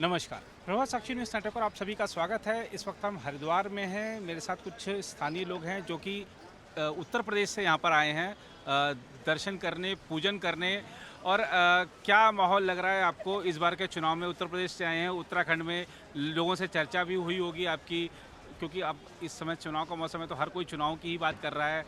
नमस्कार। प्रभात साक्षी news network पर आप सभी का स्वागत है। इस वक्त हम हरिद्वार में हैं। मेरे साथ कुछ स्थानीय लोग हैं जो कि उत्तर प्रदेश से यहाँ पर आए हैं दर्शन करने, पूजन करने। और क्या माहौल लग रहा है आपको इस बार के चुनाव में? उत्तर प्रदेश से आए हैं, उत्तराखंड में लोगों से चर्चा भी हुई होगी आपकी, क्योंकि अब इस समय चुनाव का मौसम है तो हर कोई चुनाव की ही बात कर रहा है।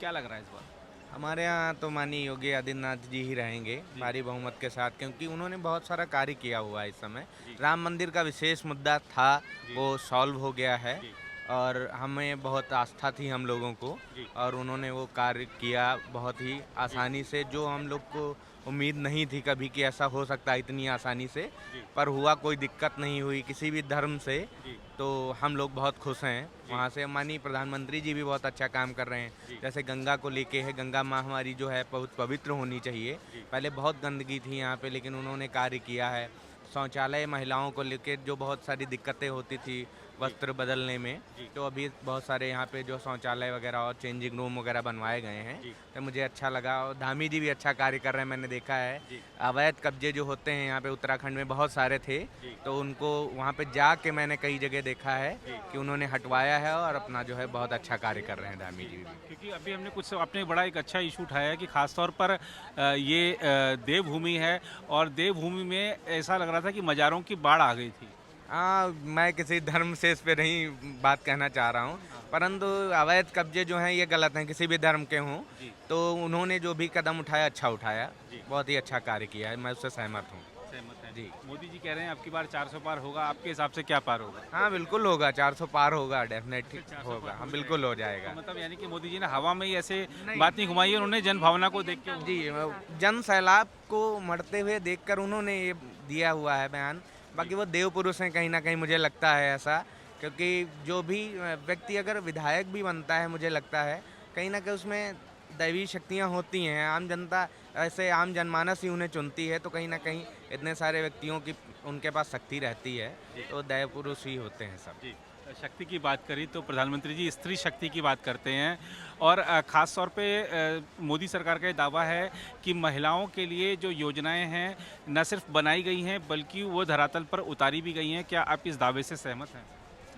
क्या लग रहा है इस बार? हमारे यहाँ तो माननीय योगी आदित्यनाथ जी ही रहेंगे जी। भारी बहुमत के साथ, क्योंकि उन्होंने बहुत सारा कार्य किया हुआ है इस समय। जी। राम मंदिर का विशेष मुद्दा था, जी। वो सॉल्व हो गया है जी। और हमें बहुत आस्था थी हम लोगों को, जी। और उन्होंने वो कार्य किया बहुत ही जी। आसानी से, जो हम लोग को उम्मीद नहीं थी कभी कि ऐसा हो सकता है इतनी आसानी से। जी। पर हुआ, कोई दिक्कत नहीं हुई किसी भी धर्म से। जी। तो हम लोग बहुत खुश हैं जी। वहाँ से। माननीय प्रधानमंत्री जी भी बहुत अच्छा काम कर रहे हैं। जी। जैसे गंगा को लेके है, गंगा माँ हमारी जो है बहुत पवित्र होनी चाहिए। जी। पहले बहुत गंदगी थी यहाँ पे, लेकिन उन्होंने कार्य किया है। शौचालय महिलाओं को लेके जो बहुत सारी दिक्कतें होती थी जी। वस्त्र बदलने में, जी। तो अभी बहुत सारे यहाँ पे जो शौचालय वगैरह और चेंजिंग रूम वगैरह बनवाए गए हैं, जी। तो मुझे अच्छा लगा। और धामी जी भी अच्छा कार्य कर रहे हैं, मैंने देखा है। जी। अवैध कब्जे जो होते हैं यहाँ पे उत्तराखंड में बहुत सारे थे, जी। तो उनको वहाँ पे जाके मैंने कई जगह देखा है जी। कि उन्होंने हटवाया है, और अपना जो है बहुत अच्छा कार्य कर रहे हैं धामी जी भी। क्योंकि अभी हमने कुछ आपने बड़ा एक अच्छा इशू उठाया है कि खास तौर पर ये देवभूमि है और देवभूमि में ऐसा लग रहा था कि मज़ारों की बाढ़ आ गई थी। हाँ, मैं किसी धर्म से इस पे नहीं बात कहना चाह रहा हूँ, हाँ। परंतु अवैध कब्जे जो हैं ये गलत हैं, किसी भी धर्म के हों। जी। तो उन्होंने जो भी कदम उठाया अच्छा उठाया, जी। बहुत ही अच्छा कार्य किया है, मैं उससे सहमत हूँ। सहमत हैं। जी। मोदी जी कह रहे हैं अब की बार 400 पार होगा, आपके हिसाब से क्या पार होगा? हाँ, बिल्कुल होगा, 400 पार होगा, डेफ़िनेटली फिर 400 होगा, पार हाँ, हो बिल्कुल हो जाएगा। जाएगा। तो मतलब यानी कि मोदी जी ने हवा में ही ऐसे नहीं। बात नहीं घुमाई है, उन्होंने जन भावना को देख के। जी, जन सैलाब को मरते हुए देखकर उन्होंने ये दिया हुआ है बयान। बाकी वो देव पुरुष हैं कहीं न कहीं, मुझे लगता है ऐसा, क्योंकि जो भी व्यक्ति अगर विधायक भी बनता है, मुझे लगता है कहीं न कहीं उसमें दैवी शक्तियाँ होती हैं। आम जनता, ऐसे आम जनमानस ही उन्हें चुनती है, तो कहीं न कहीं इतने सारे व्यक्तियों की उनके पास शक्ति रहती है, जी। तो दैव पुरुष ही होते हैं सब। जी। शक्ति की बात करी तो प्रधानमंत्री जी स्त्री शक्ति की बात करते हैं। और ख़ास तौर पे मोदी सरकार का ये दावा है कि महिलाओं के लिए जो योजनाएं हैं न सिर्फ बनाई गई हैं बल्कि वो धरातल पर उतारी भी गई हैं। क्या आप इस दावे से सहमत हैं?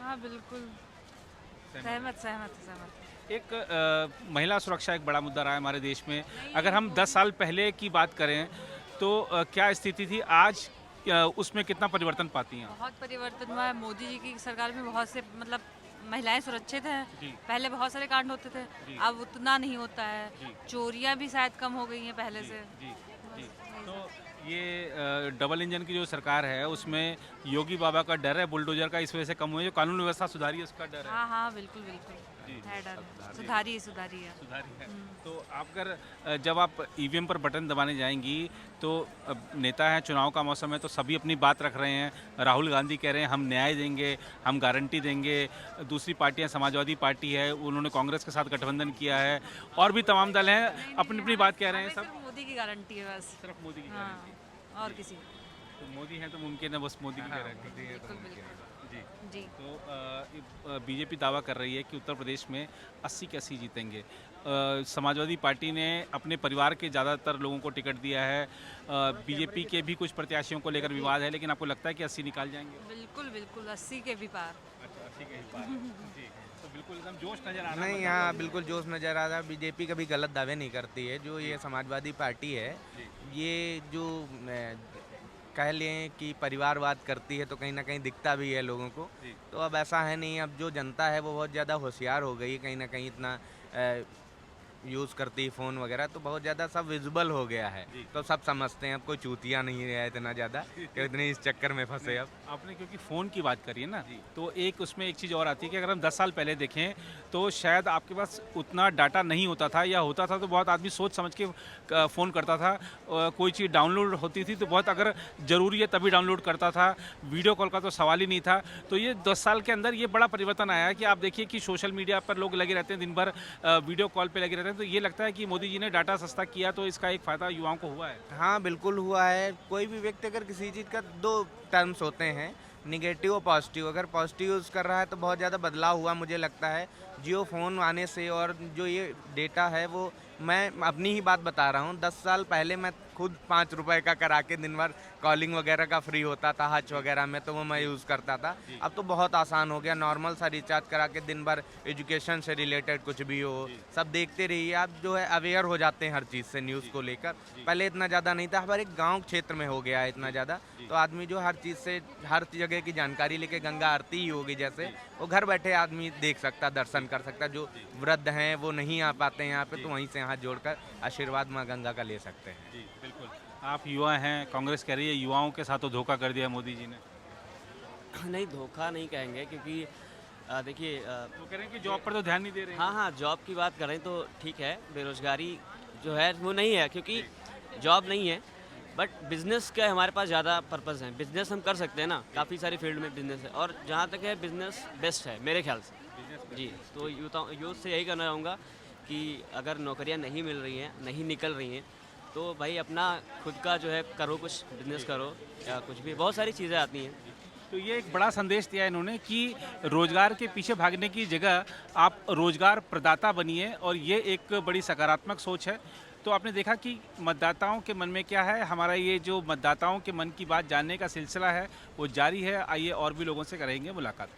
हाँ, बिल्कुल। सहमत सहमत सहमत सहमत। हैं। एक महिला सुरक्षा एक बड़ा मुद्दा रहा है हमारे देश में। नहीं, अगर हम 10 साल पहले की बात करें तो क्या स्थिति थी, आज उसमें कितना परिवर्तन पाती हैं आप? बहुत परिवर्तन हुआ है। मोदी जी की सरकार में बहुत से मतलब महिलाएं सुरक्षित हैं। जी। पहले बहुत सारे कांड होते थे, जी। अब उतना नहीं होता है। जी। चोरियां भी शायद कम हो गई हैं पहले जी। से। जी। जी। बस यही तो सब। ये डबल इंजन की जो सरकार है उसमें योगी बाबा का डर है बुलडोजर का, इस वजह से कम हुए, जो कानून व्यवस्था सुधारी है उसका डर है। हाँ हाँ, बिल्कुल बिल्कुल। जी। है डर। सुधारी है। सुधारी है। सुधारी है। हम्म। तो आप अगर जब आप ईवीएम पर बटन दबाने जाएंगी तो अब नेता हैं, चुनाव का मौसम है तो सभी अपनी बात रख रहे हैं। राहुल गांधी कह रहे हैं हम न्याय देंगे, हम गारंटी देंगे। दूसरी पार्टियां, समाजवादी पार्टी है, उन्होंने कांग्रेस के साथ गठबंधन किया है, और भी तमाम दल हैं अपनी अपनी बात कह रहे हैं। हमें सब सिर्फ मोदी की गारंटी है बस। सिर्फ मोदी की हाँ, गारंटी। और जी। किसी। तो मोदी हैं तो मुमकिन है बस मोदी की हाँ, गारंटी। बिल्कुल बिल्कुल। जी। जी। तो बीजेपी दावा कर रही है कि उत्तर प्रदेश में 80 के 80 जीतेंगे। समाजवादी पार्टी ने अपने परिवार के ज़्यादातर लोगों को टिकट दिया है। बीजेपी के भी कुछ प्रत्याशियों को लेकर विवाद है, लेकिन आपको लगता है कि 80 निकाल जाएंगे? बिल्कुल बिल्कुल, 80 के भी पार। अच्छा, 80 के ही पार। जी। तो बिल्कुल एकदम जोश नज़र आ रहा है नहीं, मतलब। यहाँ बिल्कुल जोश नज़र आ रहा है। बीजेपी कभी गलत दावे नहीं करती है। जो ये समाजवादी पार्टी है, जी। ये जो कह लें कि परिवारवाद करती है, तो कहीं न कहीं दिखता भी है लोगों को। जी। तो अब ऐसा है नहीं, अब जो जनता है वो बहुत ज़्यादा होशियार हो गई है, कहीं न कहीं इतना यूज़ करती है फ़ोन वगैरह, तो बहुत ज़्यादा सब विज़िबल हो गया है। जी। तो सब समझते हैं, अब कोई चूतिया नहीं है इतना ज़्यादा कि इतने इस चक्कर में फँसे अब। आपने क्योंकि फ़ोन की बात करी है ना, जी। तो एक उसमें एक चीज़ और आती है कि अगर हम 10 साल पहले देखें तो शायद आपके पास उतना डाटा नहीं होता था, या होता था तो बहुत आदमी सोच समझ के फ़ोन करता था। कोई चीज़ डाउनलोड होती थी तो बहुत अगर ज़रूरी है तभी डाउनलोड करता था, वीडियो कॉल का तो सवाल ही नहीं था। तो ये 10 साल के अंदर ये बड़ा परिवर्तन आया है कि आप देखिए कि सोशल मीडिया पर लोग लगे रहते हैं दिन भर, वीडियो कॉल पे लगे रहते हैं। तो ये लगता है कि मोदी जी ने डाटा सस्ता किया तो इसका एक फ़ायदा युवाओं को हुआ है। हाँ, बिल्कुल हुआ है। कोई भी व्यक्ति अगर किसी चीज़ का 2 टर्म्स होते हैं, नेगेटिव और पॉजिटिव। अगर पॉजिटिव यूज़ कर रहा है तो बहुत ज़्यादा बदलाव हुआ मुझे लगता है। जियो फ़ोन आने से, और जो ये डेटा है वो मैं अपनी ही बात बता रहा हूँ, 10 साल पहले मैं खुद 5 रुपए का करा के दिन भर कॉलिंग वगैरह का फ्री होता था हच वगैरह में, तो वो मैं यूज़ करता था। अब तो बहुत आसान हो गया, नॉर्मल सा रिचार्ज करा के दिन भर एजुकेशन से रिलेटेड कुछ भी हो सब देखते रहिए आप, जो है अवेयर हो जाते हैं हर चीज़ से न्यूज़ को लेकर। पहले इतना ज़्यादा नहीं था, हर एक गाँव क्षेत्र में हो गया है इतना ज़्यादा, तो आदमी जो हर चीज़ से हर जगह की जानकारी लेके, गंगा आरती ही होगी जैसे, वो घर बैठे आदमी देख सकता, दर्शन कर सकता। जो वृद्ध हैं वो नहीं आ पाते हैं यहाँ पे, तो वहीं से हाथ जोड़कर आशीर्वाद माँ गंगा का ले सकते हैं। जी बिल्कुल। आप युवा हैं, कांग्रेस कह रही है युवाओं के साथ तो धोखा कर दिया मोदी जी ने। नहीं, धोखा नहीं कहेंगे क्योंकि देखिए तो कह रहे हैं कि जॉब पर तो ध्यान नहीं दे रहे हैं। हाँ हाँ, जॉब की बात करें तो ठीक है, बेरोजगारी जो है वो नहीं है क्योंकि जॉब नहीं है, बट बिजनेस का हमारे पास ज़्यादा पर्पज़ है। बिजनेस हम कर सकते हैं ना, काफ़ी सारी फील्ड में बिजनेस है, और जहाँ तक है बिजनेस बेस्ट है मेरे ख्याल से। जी, तो यूथ से यही करना चाहूँगा कि अगर नौकरियाँ नहीं मिल रही हैं, नहीं निकल रही हैं, तो भाई अपना खुद का जो है करो, कुछ बिजनेस करो या कुछ भी, बहुत सारी चीज़ें आती हैं। तो ये एक बड़ा संदेश दिया इन्होंने कि रोजगार के पीछे भागने की जगह आप रोजगार प्रदाता बनिए, और ये एक बड़ी सकारात्मक सोच है। तो आपने देखा कि मतदाताओं के मन में क्या है। हमारा ये जो मतदाताओं के मन की बात जानने का सिलसिला है वो जारी है। आइए और भी लोगों से करेंगे मुलाकात।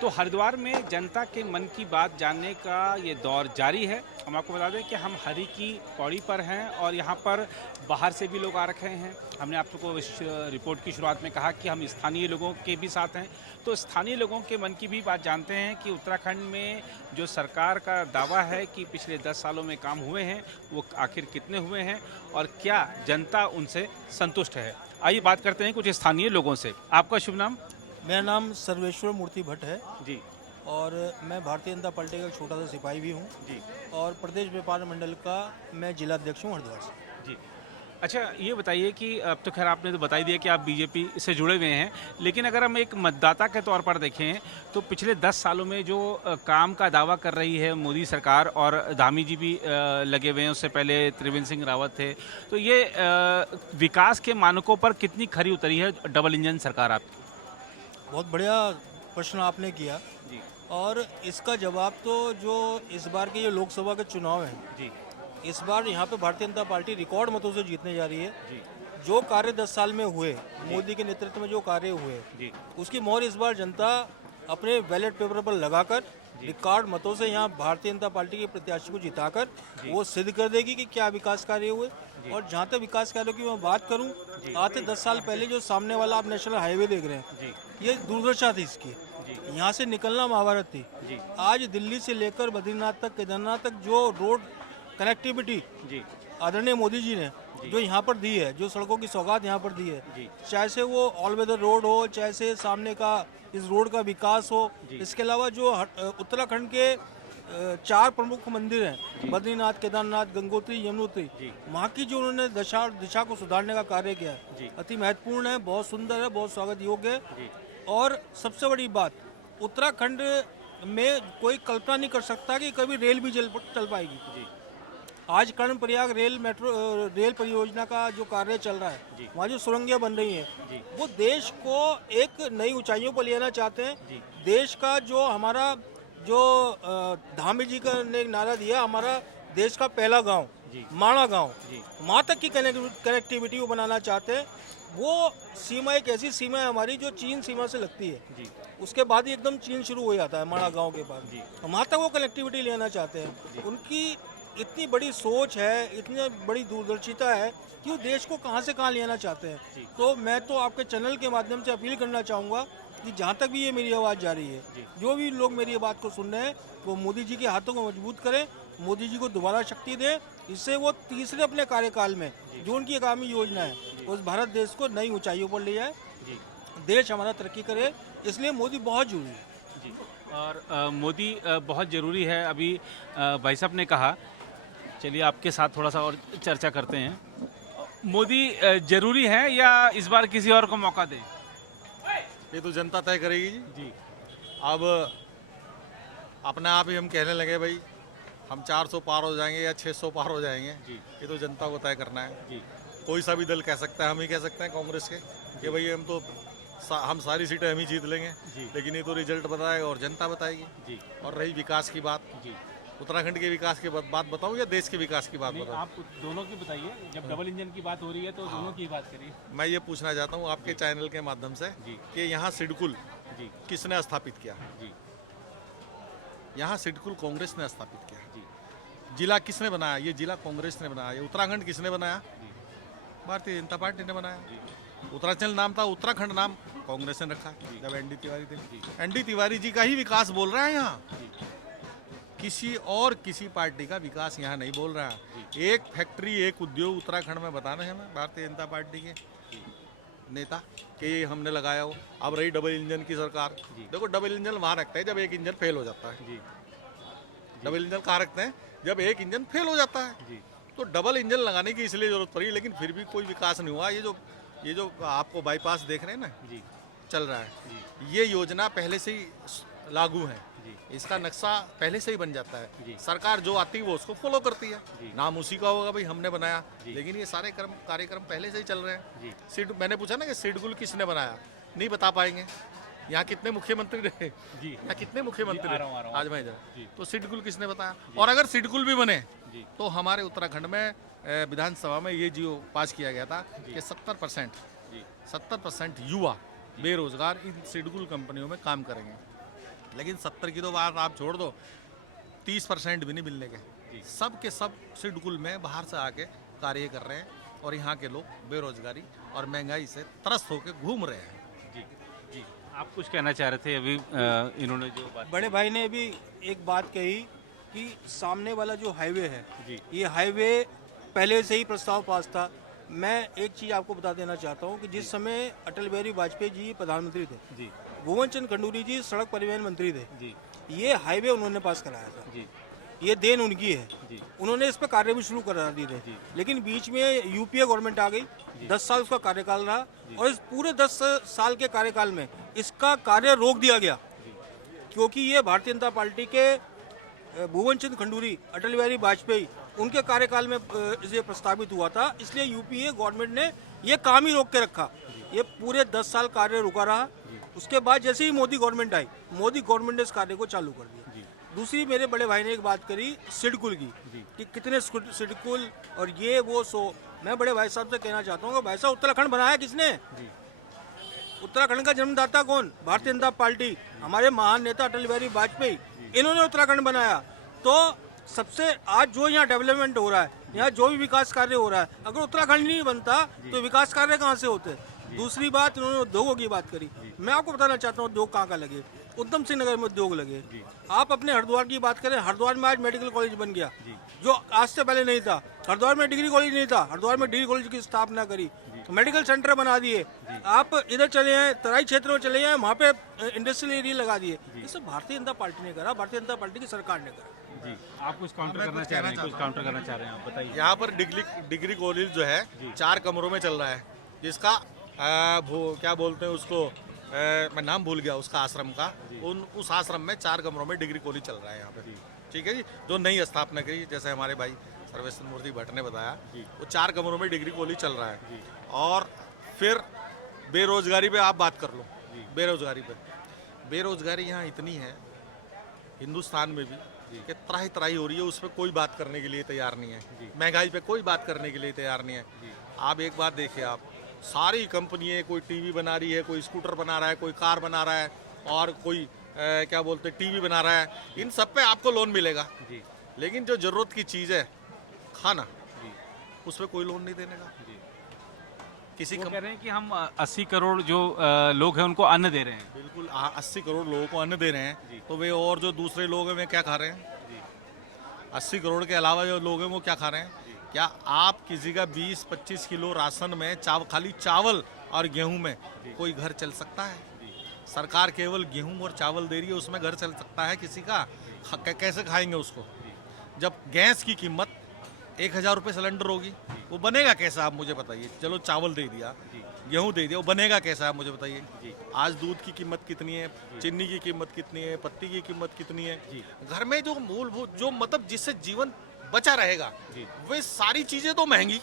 तो हरिद्वार में जनता के मन की बात जानने का ये दौर जारी है। हम आपको बता दें कि हम हरी की पौड़ी पर हैं और यहाँ पर बाहर से भी लोग आ रखे हैं। हमने आपको इस रिपोर्ट की शुरुआत में कहा कि हम स्थानीय लोगों के भी साथ हैं, तो स्थानीय लोगों के मन की भी बात जानते हैं कि उत्तराखंड में जो सरकार का दावा है कि पिछले 10 सालों में काम हुए हैं, वो आखिर कितने हुए हैं और क्या जनता उनसे संतुष्ट है। आइए बात करते हैं कुछ स्थानीय लोगों से। आपका शुभ नाम? मेरा नाम सर्वेश्वर मूर्ति भट्ट है जी और मैं भारतीय जनता पार्टी का एक छोटा सा सिपाही भी हूँ जी और प्रदेश व्यापार मंडल का मैं जिलाध्यक्ष हूँ हरिद्वार से। जी। अच्छा, ये बताइए कि अब तो खैर आपने तो बता ही दिया कि आप बीजेपी से जुड़े हुए हैं, लेकिन अगर हम एक मतदाता के तौर पर देखें तो पिछले 10 सालों में जो काम का दावा कर रही है मोदी सरकार, और धामी जी भी लगे हुए हैं, उससे पहले त्रिवेंद्र सिंह रावत थे, तो ये विकास के मानकों पर कितनी खरी उतरी है डबल इंजन सरकार आपकी? बहुत बढ़िया प्रश्न आपने किया जी और इसका जवाब तो जो इस बार के ये लोकसभा के चुनाव हैं, जी इस बार यहाँ पे भारतीय जनता पार्टी रिकॉर्ड मतों से जीतने जा रही है। जी जो कार्य 10 साल में हुए, मोदी के नेतृत्व में जो कार्य हुए, जी उसकी मोहर इस बार जनता अपने बैलेट पेपर पर लगाकर रिकॉर्ड मतों से यहाँ भारतीय जनता पार्टी के प्रत्याशी को जिताकर वो सिद्ध कर देगी कि क्या विकास कार्य हुए। और जहाँ तक विकास कार्यों की मैं बात करूँ, आज से 10 साल पहले जो सामने वाला आप नेशनल हाईवे देख रहे हैं, जी ये दुर्दशा थी इसकी, यहाँ से निकलना महाभारत थी। जी आज दिल्ली से लेकर बद्रीनाथ तक, केदारनाथ तक जो रोड कनेक्टिविटी जी आदरणीय मोदी जी ने जो यहाँ पर दी है, जो सड़कों की सौगात यहाँ पर दी है, जी चाहे से वो ऑल वेदर रोड हो, चाहे से सामने का इस रोड का विकास हो, इसके अलावा जो उत्तराखंड के 4 प्रमुख मंदिर हैं, बद्रीनाथ, केदारनाथ, गंगोत्री, यमुनोत्री, वहाँ की जो उन्होंने दिशा को सुधारने का कार्य किया है, अति महत्वपूर्ण है, बहुत सुंदर है, बहुत स्वागत योग्य है। और सबसे बड़ी बात, उत्तराखंड में कोई कल्पना नहीं कर सकता कि कभी रेल भी चल पाएगी। आज कर्णप्रयाग रेल परियोजना का जो कार्य चल रहा है, वहाँ जो सुरंगें बन रही हैं, वो देश को एक नई ऊंचाइयों पर ले जाना चाहते हैं। देश का जो हमारा जो धामी जी का ने एक नारा दिया, हमारा देश का पहला गांव माणा गांव, वहाँ तक की कनेक्टिविटी वो बनाना चाहते हैं। वो सीमा एक ऐसी सीमा है हमारी जो चीन सीमा से लगती है, उसके बाद ही एकदम चीन शुरू हो जाता है माणा गांव के बाद, वहाँ तक वो कनेक्टिविटी लेना चाहते हैं। उनकी इतनी बड़ी सोच है, इतनी बड़ी दूरदर्शिता है कि वो देश को कहाँ से कहाँ ले जाना चाहते हैं। तो मैं तो आपके चैनल के माध्यम से अपील करना चाहूँगा कि जहाँ तक भी ये मेरी आवाज़ जा रही है, जो भी लोग मेरी बात को सुन रहे हैं, वो मोदी जी के हाथों को मजबूत करें, मोदी जी को दोबारा शक्ति दें, इससे वो तीसरे अपने कार्यकाल में जो उनकी आगामी योजना है, उस भारत देश को नई ऊंचाइयों पर ले जाए, देश हमारा तरक्की करे। इसलिए मोदी बहुत जरूरी है जी। और मोदी बहुत ज़रूरी है। अभी भाई साहब ने कहा, चलिए आपके साथ थोड़ा सा और चर्चा करते हैं। मोदी जरूरी है या इस बार किसी और को मौका दें? ये तो जनता तय करेगी जी। जी अब अपने आप ही हम कहने लगे भाई हम 400 पार हो जाएंगे या 600 पार हो जाएंगे, जी ये तो जनता को तय करना है। जी कोई सा भी दल कह सकता है, हम ही कह सकते हैं कांग्रेस के कि भाई हम तो हम सारी सीटें हम ही जीत लेंगे, जी। लेकिन ये तो रिजल्ट बताएगा और जनता बताएगी। जी और रही विकास की बात, जी उत्तराखंड के विकास की बात बताऊं या देश के विकास की बात नहीं, बताऊं? आप दोनों की बताइए, जब डबल इंजन की बात हो रही है तो दोनों की बात करिए। मैं ये पूछना चाहता हूँ आपके चैनल के माध्यम से जी। कि यहाँ सिडकुल जी किसने स्थापित किया? जी यहाँ सिडकुल कांग्रेस ने स्थापित किया। जी जिला किसने बनाया? ये जिला कांग्रेस ने बनाया। ये उत्तराखंड किसने बनाया? जी भारतीय जनता पार्टी ने बनाया। जी उत्तरांचल नाम था, उत्तराखंड नाम कांग्रेस ने रखा जब एनडी तिवारी थे। जी। एनडी तिवारी जी का ही विकास बोल रहा है यहाँ, जी किसी पार्टी का विकास यहाँ नहीं बोल रहा है। एक फैक्ट्री, एक उद्योग उत्तराखंड में बताना है हमें भारतीय जनता पार्टी के नेता कि हमने लगाया हो। अब रही डबल इंजन की सरकार, जी। देखो डबल इंजन वहाँ रखते हैं जब एक इंजन फेल हो जाता है। जी डबल इंजन कहाँ रखते हैं? जब एक इंजन फेल हो जाता है। जी तो डबल इंजन लगाने की इसलिए जरूरत पड़ी, लेकिन फिर भी कोई विकास नहीं हुआ। ये जो आपको बाईपास देख रहे हैं ना, जी चल रहा है, जी ये योजना पहले से ही लागू है। जी इसका नक्शा पहले से ही बन जाता है। जी। सरकार जो आती है वो उसको फॉलो करती है। जी। नाम उसी का होगा, भाई हमने बनाया, जी। लेकिन ये सारे कार्यक्रम पहले से ही चल रहे हैं। जी मैंने पूछा ना कि सिडकुल किसने बनाया, नहीं बता पाएंगे। यहाँ कितने मुख्यमंत्री रहे? जी यहाँ कितने मुख्यमंत्री जी, आ रहा हूँ, आ रहा हूँ। आज मैं जरा जी। तो सिडकुल किसने बताया? और अगर सिडकुल भी बने जी तो हमारे उत्तराखंड में विधानसभा में ये जियो पास किया गया था जी। कि 70% जी 70% युवा बेरोजगार इन सिडकुल कंपनियों में काम करेंगे। लेकिन 70 की तो बात आप छोड़ दो, 30% भी नहीं मिलने के। सब के सब सिडकुल में बाहर से आके कार्य कर रहे हैं और यहाँ के लोग बेरोजगारी और महंगाई से त्रस्त होकर घूम रहे हैं। जी जी आप कुछ कहना चाह रहे थे अभी इन्होंने जो बात बड़े भाई ने भी एक बात कही कि सामने वाला जो हाईवे है, जी ये हाईवे पहले से ही प्रस्ताव पास था। मैं एक चीज़ आपको बता देना चाहता हूँ कि जिस समय अटल बिहारी वाजपेयी जी प्रधानमंत्री थे, जी भुवन चंद खंडूरी जी सड़क परिवहन मंत्री थे, जी ये हाईवे उन्होंने पास कराया था। जी ये देन उनकी है। जी उन्होंने इस पर कार्य भी शुरू करा दिए थे, जी। लेकिन बीच में यूपीए गवर्नमेंट आ गई, 10 साल उसका कार्यकाल रहा और इस पूरे 10 साल के कार्यकाल में इसका कार्य रोक दिया गया, क्योंकि ये भारतीय जनता पार्टी के भुवन चंद खंडूरी, अटल बिहारी वाजपेयी, उनके कार्यकाल में ये प्रस्तावित हुआ था। इसलिए यूपीए गवर्नमेंट ने ये काम ही रोक के रखा। ये पूरे 10 साल कार्य रुका रहा। उसके बाद जैसे ही मोदी गवर्नमेंट आई, मोदी गवर्नमेंट ने इस कार्य को चालू कर दिया। दूसरी मेरे बड़े भाई ने एक बात करी सिडकुल की कि कितने सिडकुल और ये वो सो। मैं बड़े भाई साहब से कहना चाहता हूँ कि भाई साहब उत्तराखंड बनाया किसने? उत्तराखंड का जन्मदाता कौन? भारतीय जनता पार्टी, हमारे महान नेता अटल बिहारी वाजपेयी, इन्होंने उत्तराखंड बनाया। तो सबसे आज जो यहाँ डेवलपमेंट हो रहा है, यहाँ जो भी विकास कार्य हो रहा है, अगर उत्तराखंड नहीं बनता तो विकास कार्य कहाँ से होते? दूसरी बात, इन्होंने उद्योगों की बात करी। मैं आपको बताना चाहता हूँ उद्योग कहाँ का लगे। उधम सिंह नगर में उद्योग लगे। आप अपने हरिद्वार की बात करें, हरिद्वार में आज मेडिकल कॉलेज बन गया, जो आज से पहले नहीं था। हरिद्वार में डिग्री कॉलेज नहीं था, हरिद्वार में डिग्री कॉलेज की स्थापना करी, मेडिकल सेंटर बना दिए। आप इधर चले जाएं, तराई क्षेत्र में चले जाएं, वहाँ पे इंडस्ट्रियल एरिया लगा दिए। ये सब भारतीय जनता पार्टी ने करा, भारतीय जनता पार्टी की सरकार ने करा। जी आप कुछ काउंटर करना चाह रहे हैं? कुछ काउंटर करना चाह रहे हैं आप बताइए। यहाँ पर डिग्री कॉलेज जो है 4 कमरों में चल रहा है, जिसका क्या बोलते हैं उसको, मैं नाम भूल गया उसका आश्रम का। उस आश्रम में 4 कमरों में डिग्री कॉलेज चल रहा है यहाँ पे। ठीक है जी, जो नई स्थापना करी, जैसे हमारे भाई सर्वेश्वर मूर्ति भट्ट ने बताया, वो 4 कमरों में डिग्री कॉलेज चल रहा है। और फिर बेरोजगारी पे आप बात कर लो। बेरोजगारी यहाँ इतनी है हिंदुस्तान में भी कि त्राही त्राही हो रही है, उस पर कोई बात करने के लिए तैयार नहीं है। महंगाई पे कोई बात करने के लिए तैयार नहीं है। आप एक बात देखिए, आप सारी कंपनियां, कोई टीवी बना रही है, कोई स्कूटर बना रहा है, कोई कार बना रहा है, और कोई क्या बोलते हैं टीवी बना रहा है। इन सब पे आपको लोन मिलेगा, लेकिन जो जरूरत की चीज़ है खाना, उस पर कोई लोन नहीं देने का। किसी वो कह रहे हैं कि हम 80 करोड़ जो लोग हैं उनको अन्न दे रहे हैं। बिल्कुल 80 करोड़ लोगों को अन्न दे रहे हैं, तो वे और जो दूसरे लोग हैं वे क्या खा रहे हैं? 80 करोड़ के अलावा जो लोग हैं वो क्या खा रहे हैं? क्या आप किसी का 20-25 किलो राशन में खाली चावल और गेहूं में कोई घर चल सकता है? सरकार केवल गेहूं और चावल दे रही है, उसमें घर चल सकता है किसी का? कैसे खाएंगे उसको? जब गैस की कीमत 1000 रुपये सिलेंडर होगी, वो बनेगा कैसा आप मुझे बताइए। चलो चावल दे दिया, गेहूं दे दिया, वो बनेगा कैसा आप मुझे बताइए। आज दूध की कीमत कितनी है, चीनी की कीमत कितनी है, पत्ती की कीमत कितनी है? घर में जो मूलभूत जो मतलब जिससे जीवन बचा रहेगा, वे सारी चीजें तो महंगी।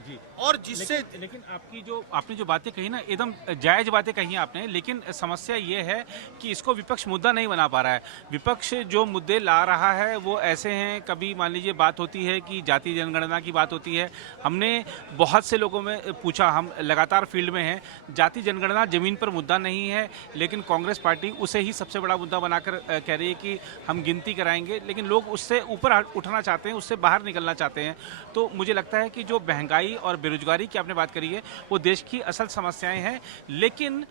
जी। और जिससे लेकिन आपने जो बातें कही ना एकदम जायज बातें कही हैं आपने, लेकिन समस्या ये है कि इसको विपक्ष मुद्दा नहीं बना पा रहा है। विपक्ष जो मुद्दे ला रहा है वो ऐसे हैं, कभी मान लीजिए बात होती है कि जाति जनगणना की बात होती है। हमने बहुत से लोगों में पूछा, हम लगातार फील्ड में हैं, जाति जनगणना ज़मीन पर मुद्दा नहीं है, लेकिन कांग्रेस पार्टी उसे ही सबसे बड़ा मुद्दा बनाकर कह रही है कि हम गिनती कराएंगे, लेकिन लोग उससे ऊपर उठना चाहते हैं, उससे बाहर निकलना चाहते हैं। तो मुझे लगता है कि जो महंगाई और बेरोजगारी की आपने बात करी है वो देश की असल समस्याएं हैं, लेकिन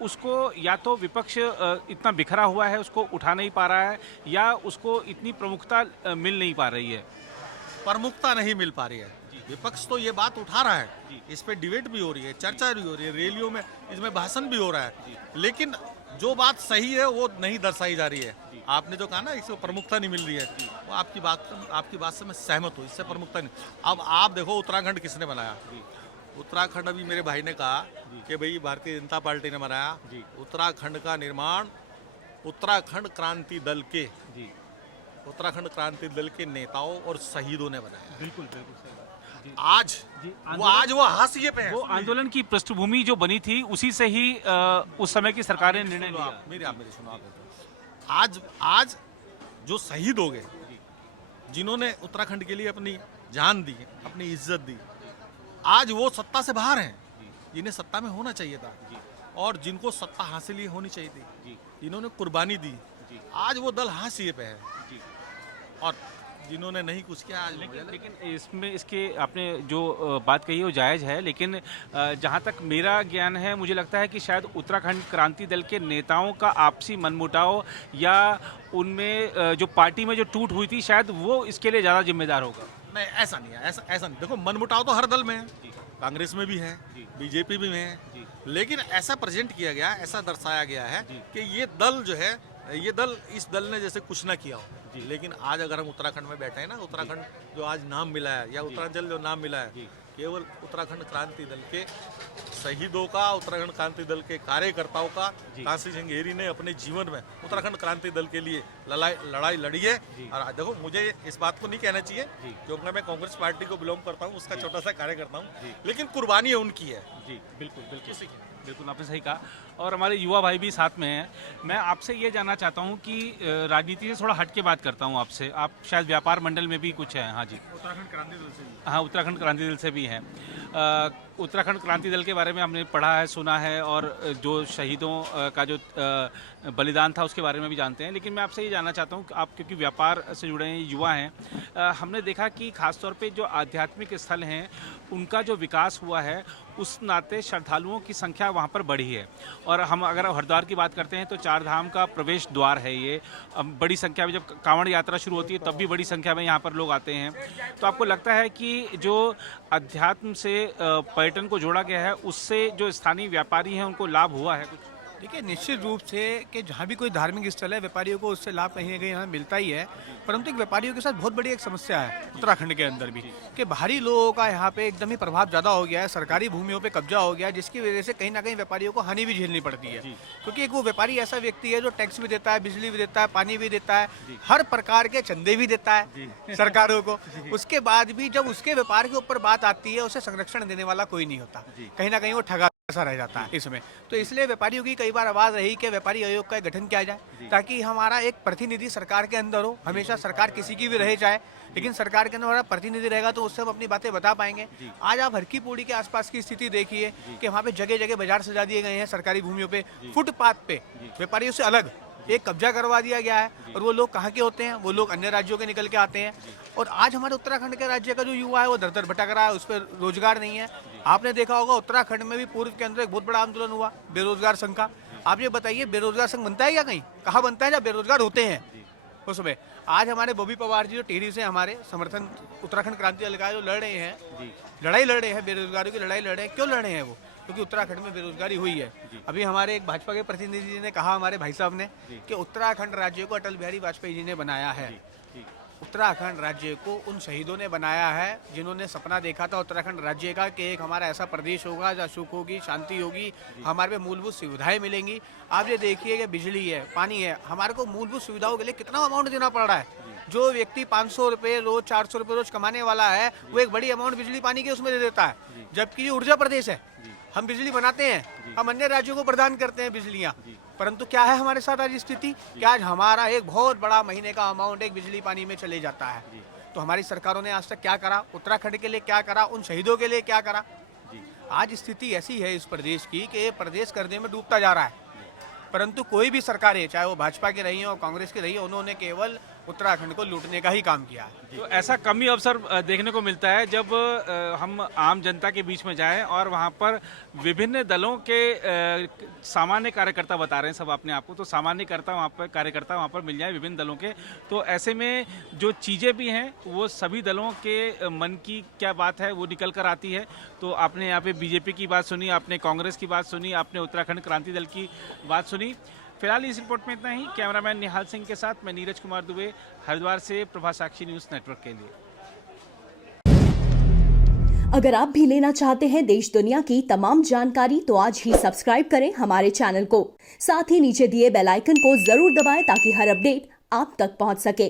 उसको या तो विपक्ष इतना बिखरा हुआ है उसको उठा नहीं पा रहा है, या उसको इतनी प्रमुखता मिल नहीं पा रही है। प्रमुखता नहीं मिल पा रही है। विपक्ष तो ये बात उठा रहा है, इस पे डिबेट भी हो रही है, चर्चा भी हो रही है, रैलियों में इसमें भाषण भी हो रहा है, लेकिन जो बात सही है वो नहीं दर्शाई जा रही है। आपने जो कहा ना इसको प्रमुखता नहीं मिल रही है, वो आपकी बात से मैं सहमत हूँ, इससे प्रमुखता नहीं। अब आप देखो उत्तराखंड किसने बनाया? उत्तराखंड अभी मेरे भाई ने कहा कि भाई भारतीय जनता पार्टी ने बनाया। उत्तराखंड का निर्माण उत्तराखंड क्रांति दल के नेताओं और शहीदों ने बनाया। बिल्कुल बिल्कुल सही बात। आज वो हाशिए पे है। वो आंदोलन की पृष्ठभूमि जो बनी थी उसी से ही उस समय की सरकार ने निर्णय लिया। मेरी सुनो आप। आज जो शहीद हो गए, जिन्होंने उत्तराखंड के लिए अपनी जान दी, अपनी इज्जत दी, आज वो सत्ता से बाहर हैं, जिन्हें सत्ता में होना चाहिए था, और जिनको सत्ता हासिल होनी चाहिए थी, जिन्होंने कुर्बानी दी, आज वो दल हाशिए पे है, और जिन्होंने नहीं कुछ किया आज। लेकिन इसमें इसके आपने जो बात कही है वो जायज़ है, लेकिन जहाँ तक मेरा ज्ञान है मुझे लगता है कि शायद उत्तराखंड क्रांति दल के नेताओं का आपसी मनमुटाव या उनमें जो पार्टी में जो टूट हुई थी शायद वो इसके लिए ज़्यादा जिम्मेदार होगा। नहीं, ऐसा नहीं है, ऐसा नहीं। देखो मनमुटाव तो हर दल में है, कांग्रेस में भी है, बीजेपी में है, लेकिन ऐसा प्रेजेंट किया गया, ऐसा दर्शाया गया है कि ये दल जो है, इस दल ने जैसे कुछ ना किया हो। लेकिन आज अगर हम उत्तराखंड में बैठे हैं ना, उत्तराखंड जो आज नाम मिला है, या उत्तरांचल जो नाम मिला है, केवल उत्तराखंड क्रांति दल के शहीदों का, उत्तराखंड क्रांति दल के कार्यकर्ताओं का। काशी सिंह हेरी ने अपने जीवन में उत्तराखंड क्रांति दल के लिए लड़ाई लड़ी है। और देखो, मुझे इस बात को नहीं कहना चाहिए क्योंकि मैं कांग्रेस पार्टी को बिलोंग करता हूँ, उसका छोटा सा कार्य करता हूँ, लेकिन कुर्बानी उनकी है। जी बिल्कुल बिल्कुल आपने सही कहा। और हमारे युवा भाई भी साथ में हैं। मैं आपसे ये जानना चाहता हूँ कि राजनीति से थोड़ा हट के बात करता हूँ आपसे। आप शायद व्यापार मंडल में भी कुछ हैं। हाँ जी, उत्तराखंड क्रांति दल से। हाँ, उत्तराखंड क्रांति दल से भी हैं। उत्तराखंड क्रांति दल के बारे में हमने पढ़ा है, सुना है, और जो शहीदों का जो बलिदान था उसके बारे में भी जानते हैं। लेकिन मैं आपसे ये जानना चाहता हूँ कि आप क्योंकि व्यापार से जुड़े हैं, युवा हैं, हमने देखा कि खासतौर पे जो आध्यात्मिक स्थल हैं उनका जो विकास हुआ है उस नाते श्रद्धालुओं की संख्या वहाँ पर बढ़ी है। और हम अगर हरिद्वार की बात करते हैं तो चार धाम का प्रवेश द्वार है ये। बड़ी संख्या में जब कांवड़ यात्रा शुरू होती है तब भी बड़ी संख्या में यहाँ पर लोग आते हैं। तो आपको लगता है कि जो अध्यात्म से पर्यटन को जोड़ा गया है उससे जो स्थानीय व्यापारी हैं उनको लाभ हुआ है कुछ? देखिए, निश्चित रूप से कि जहाँ भी कोई धार्मिक स्थल है, व्यापारियों को उससे लाभ कहीं ना कहीं यहाँ मिलता ही है। परंतु एक व्यापारियों के साथ बहुत बड़ी एक समस्या है उत्तराखंड के अंदर भी, कि बाहरी लोगों का यहाँ पे एकदम ही प्रभाव ज़्यादा हो गया है, सरकारी भूमियों पे कब्जा हो गया है, जिसकी वजह से कहीं ना कहीं व्यापारियों को हानि भी झेलनी पड़ती है। क्योंकि एक वो व्यापारी ऐसा व्यक्ति है जो टैक्स भी देता है, बिजली भी देता है, पानी भी देता है, हर प्रकार के चंदे भी देता है सरकारों को। उसके बाद भी जब उसके व्यापार के ऊपर बात आती है, उसे संरक्षण देने वाला कोई नहीं होता, कहीं ना कहीं वो ठगा ऐसा रह जाता है इसमें। तो इसलिए व्यापारियों की कई बार आवाज़ रही कि व्यापारी आयोग का गठन किया जाए, ताकि हमारा एक प्रतिनिधि सरकार के अंदर हो। हमेशा सरकार किसी की भी रहे चाहे, लेकिन सरकार के अंदर हमारा प्रतिनिधि रहेगा तो उससे हम अपनी बातें बता पाएंगे। आज आप हरकी पौड़ी के आसपास की स्थिति देखिए कि वहाँ पे जगह जगह बाजार सजा दिए गए हैं सरकारी भूमियों पे, फुटपाथ पे व्यापारियों से अलग एक कब्जा करवा दिया गया है। और वो लोग कहाँ के होते हैं? वो लोग अन्य राज्यों के निकल के आते हैं। और आज हमारे उत्तराखंड के राज्य का जो युवा है वो दर दर भटक रहा है, उस पर रोजगार नहीं है। आपने देखा होगा उत्तराखंड में भी पूर्व के अंदर एक बहुत बड़ा आंदोलन हुआ बेरोजगार संघ का। आप ये बताइए, बेरोजगार संघ बनता है या कहीं? कहाँ बनता है? जब बेरोजगार होते हैं उसमें। आज हमारे बॉबी पवार जी जो टिहरी से हमारे समर्थन उत्तराखंड क्रांति दल का जो लड़ रहे हैं, लड़ाई लड़ रहे हैं, बेरोजगारों की लड़ाई लड़ रहे हैं। क्यों लड़ रहे हैं वो? क्योंकि उत्तराखंड में बेरोजगारी हुई है। अभी हमारे एक भाजपा के प्रतिनिधि जी ने कहा, हमारे भाई साहब ने, कि उत्तराखंड राज्य को अटल बिहारी वाजपेयी जी ने बनाया है। उत्तराखंड राज्य को उन शहीदों ने बनाया है जिन्होंने सपना देखा था उत्तराखंड राज्य का, कि एक हमारा ऐसा प्रदेश होगा जहाँ सुख होगी, शांति होगी, हमारे पे मूलभूत सुविधाएं मिलेंगी। आप ये देखिए कि बिजली है, पानी है, हमारे को मूलभूत सुविधाओं के लिए कितना अमाउंट देना पड़ रहा है। जो व्यक्ति 500 रुपये रोज 400 रुपये रोज कमाने वाला है वो एक बड़ी अमाउंट बिजली पानी की उसमें दे देता है, जबकि ये ऊर्जा प्रदेश है। हम बिजली बनाते हैं, हम अन्य राज्यों को प्रदान करते हैं बिजलियाँ, परंतु क्या है हमारे साथ आज स्थिति कि आज हमारा एक बहुत बड़ा महीने का अमाउंट एक बिजली पानी में चले जाता है। तो हमारी सरकारों ने आज तक क्या करा, उत्तराखंड के लिए क्या करा, उन शहीदों के लिए क्या करा। आज स्थिति ऐसी है इस प्रदेश की कि ये प्रदेश कर्जे में डूबता जा रहा है, परंतु कोई भी सरकारें चाहे वो भाजपा की रही हो कांग्रेस की रही हो, उन्होंने केवल उत्तराखंड को लूटने का ही काम किया है। तो ऐसा कम ही अवसर देखने को मिलता है जब हम आम जनता के बीच में जाएं और वहां पर विभिन्न दलों के सामान्य कार्यकर्ता बता रहे हैं सब अपने आप को, तो सामान्य कार्यकर्ता वहां पर मिल जाए विभिन्न दलों के, तो ऐसे में जो चीज़ें भी हैं वो सभी दलों के मन की क्या बात है वो निकल कर आती है। तो आपने यहाँ पे बीजेपी की बात सुनी, आपने कांग्रेस की बात सुनी, आपने उत्तराखंड क्रांति दल की बात सुनी। फिलहाल इस रिपोर्ट में इतना ही। कैमरामैन निहाल सिंह के साथ मैं नीरज कुमार दुबे, हरिद्वार से प्रभा साक्षी न्यूज़ नेटवर्क के लिए। अगर आप भी लेना चाहते हैं देश दुनिया की तमाम जानकारी तो आज ही सब्सक्राइब करें हमारे चैनल को। साथ ही नीचे दिए बेल आइकन को जरूर दबाएं ताकि हर अपडेट आप तक पहुंच सके।